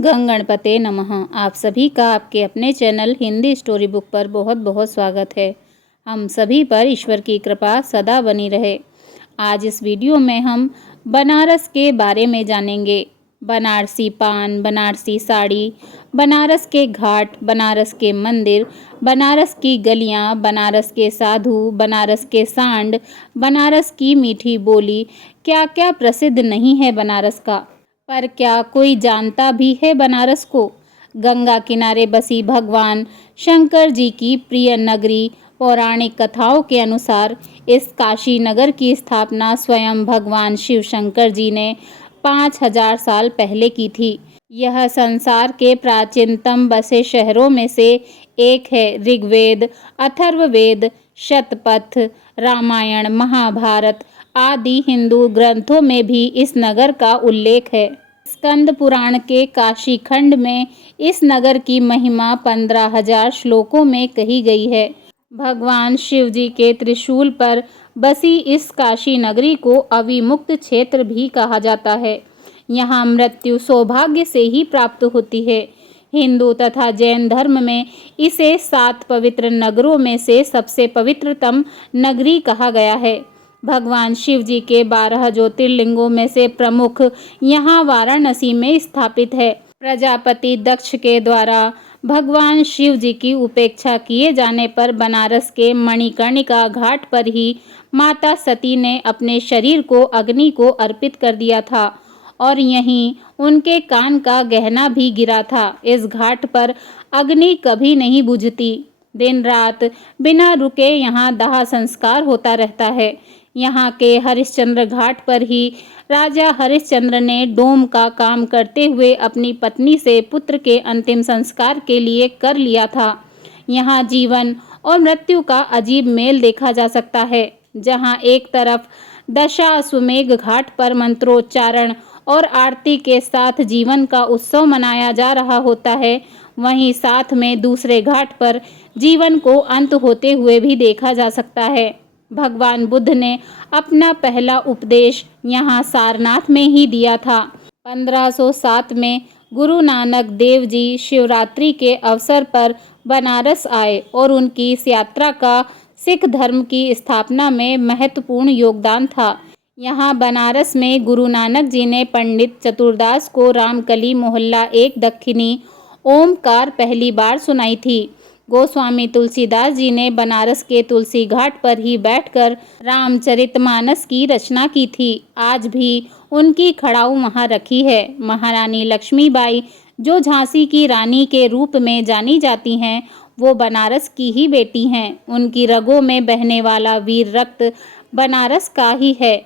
गंग गणपते नमः। आप सभी का आपके अपने चैनल हिंदी स्टोरी बुक पर बहुत बहुत स्वागत है। हम सभी पर ईश्वर की कृपा सदा बनी रहे। आज इस वीडियो में हम बनारस के बारे में जानेंगे। बनारसी पान, बनारसी साड़ी, बनारस के घाट, बनारस के मंदिर, बनारस की गलियां, बनारस के साधु, बनारस के सांड, बनारस की मीठी बोली, क्या क्या प्रसिद्ध नहीं है बनारस का। पर क्या कोई जानता भी है बनारस को? गंगा किनारे बसी भगवान शंकर जी की प्रिय नगरी। पौराणिक कथाओं के अनुसार इस काशी नगर की स्थापना स्वयं भगवान शिव शंकर जी ने 5000 साल पहले की थी। यह संसार के प्राचीनतम बसे शहरों में से एक है। ऋग्वेद, अथर्ववेद, शतपथ, रामायण, महाभारत आदि हिंदू ग्रंथों में भी इस नगर का उल्लेख है। स्कंद पुराण के काशी खंड में इस नगर की महिमा 15,000 श्लोकों में कही गई है। भगवान शिव जी के त्रिशूल पर बसी इस काशी नगरी को अविमुक्त क्षेत्र भी कहा जाता है। यहाँ मृत्यु सौभाग्य से ही प्राप्त होती है। हिंदू तथा जैन धर्म में इसे 7 पवित्र नगरों में से सबसे पवित्रतम नगरी कहा गया है। भगवान शिव जी के 12 ज्योतिर्लिंगों में से प्रमुख यहाँ वाराणसी में स्थापित है। प्रजापति दक्ष के द्वारा भगवान शिव जी की उपेक्षा किए जाने पर बनारस के मणिकर्णिका घाट पर ही माता सती ने अपने शरीर को अग्नि को अर्पित कर दिया था और यहीं उनके कान का गहना भी गिरा था। इस घाट पर अग्नि कभी नहीं बुझती। दिन रात बिना रुके यहाँ दाह संस्कार होता रहता है। यहाँ के हरिश्चंद्र घाट पर ही राजा हरिश्चंद्र ने डोम का काम करते हुए अपनी पत्नी से पुत्र के अंतिम संस्कार के लिए कर लिया था। यहाँ जीवन और मृत्यु का अजीब मेल देखा जा सकता है। जहाँ एक तरफ दशाश्वमेध घाट पर मंत्रोच्चारण और आरती के साथ जीवन का उत्सव मनाया जा रहा होता है, वहीं साथ में दूसरे घाट पर जीवन को अंत होते हुए भी देखा जा सकता है। भगवान बुद्ध ने अपना पहला उपदेश यहाँ सारनाथ में ही दिया था। 1507 में गुरु नानक देव जी शिवरात्रि के अवसर पर बनारस आए और उनकी इस यात्रा का सिख धर्म की स्थापना में महत्वपूर्ण योगदान था। यहाँ बनारस में गुरु नानक जी ने पंडित चतुरदास को रामकली मोहल्ला 1 दक्षिणी ओमकार पहली बार सुनाई थी। गोस्वामी तुलसीदास जी ने बनारस के तुलसी घाट पर ही बैठकर रामचरितमानस की रचना की थी। आज भी उनकी खड़ाऊ वहाँ रखी है। महारानी लक्ष्मीबाई जो झांसी की रानी के रूप में जानी जाती हैं, वो बनारस की ही बेटी हैं। उनकी रगों में बहने वाला वीर रक्त बनारस का ही है।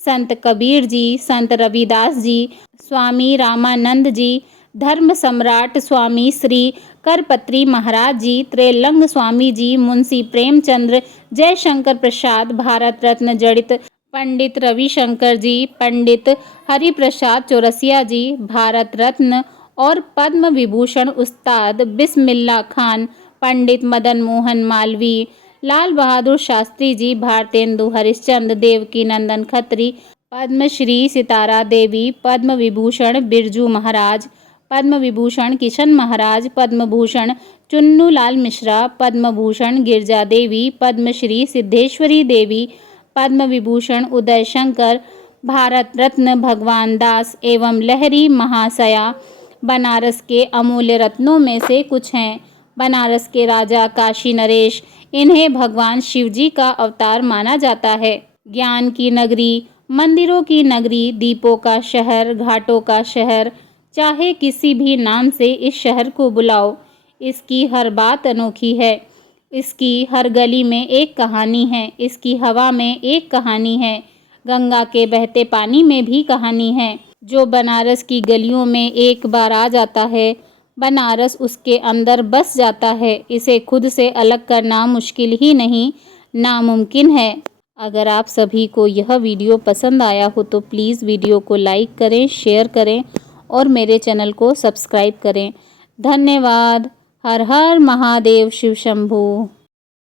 संत कबीर जी, संत रविदास जी, स्वामी रामानंद जी, धर्म सम्राट स्वामी श्री करपत्री महाराज जी, त्रेलंग स्वामी जी, मुंशी प्रेमचंद्र, जयशंकर प्रसाद, भारत रत्न जड़ित पंडित रविशंकर जी, पंडित हरिप्रसाद चौरसिया जी, भारत रत्न और पद्म विभूषण उस्ताद बिस्मिल्ला खान, पंडित मदन मोहन मालवीय, लाल बहादुर शास्त्री जी, भारतेंदु हरिश्चंद्र, देवकी नंदन खत्री, पद्मश्री सितारा देवी, पद्म विभूषण बिरजू महाराज, पद्म विभूषण किशन महाराज, पद्म भूषण चुन्नू लाल मिश्रा, पद्म भूषण गिरजा देवी, पद्मश्री सिद्धेश्वरी देवी, पद्म विभूषण उदय शंकर, भारत रत्न भगवान दास एवं लहरी महाशया बनारस के अमूल्य रत्नों में से कुछ हैं। बनारस के राजा काशी नरेश, इन्हें भगवान शिवजी का अवतार माना जाता है। ज्ञान की नगरी, मंदिरों की नगरी, दीपों का शहर, घाटों का शहर, चाहे किसी भी नाम से इस शहर को बुलाओ, इसकी हर बात अनोखी है। इसकी हर गली में एक कहानी है। इसकी हवा में एक कहानी है। गंगा के बहते पानी में भी कहानी है। जो बनारस की गलियों में एक बार आ जाता है, बनारस उसके अंदर बस जाता है। इसे खुद से अलग करना मुश्किल ही नहीं, नामुमकिन है। अगर आप सभी को यह वीडियो पसंद आया हो तो प्लीज़ वीडियो को लाइक करें, शेयर करें और मेरे चैनल को सब्सक्राइब करें। धन्यवाद। हर हर महादेव, शिव शंभू।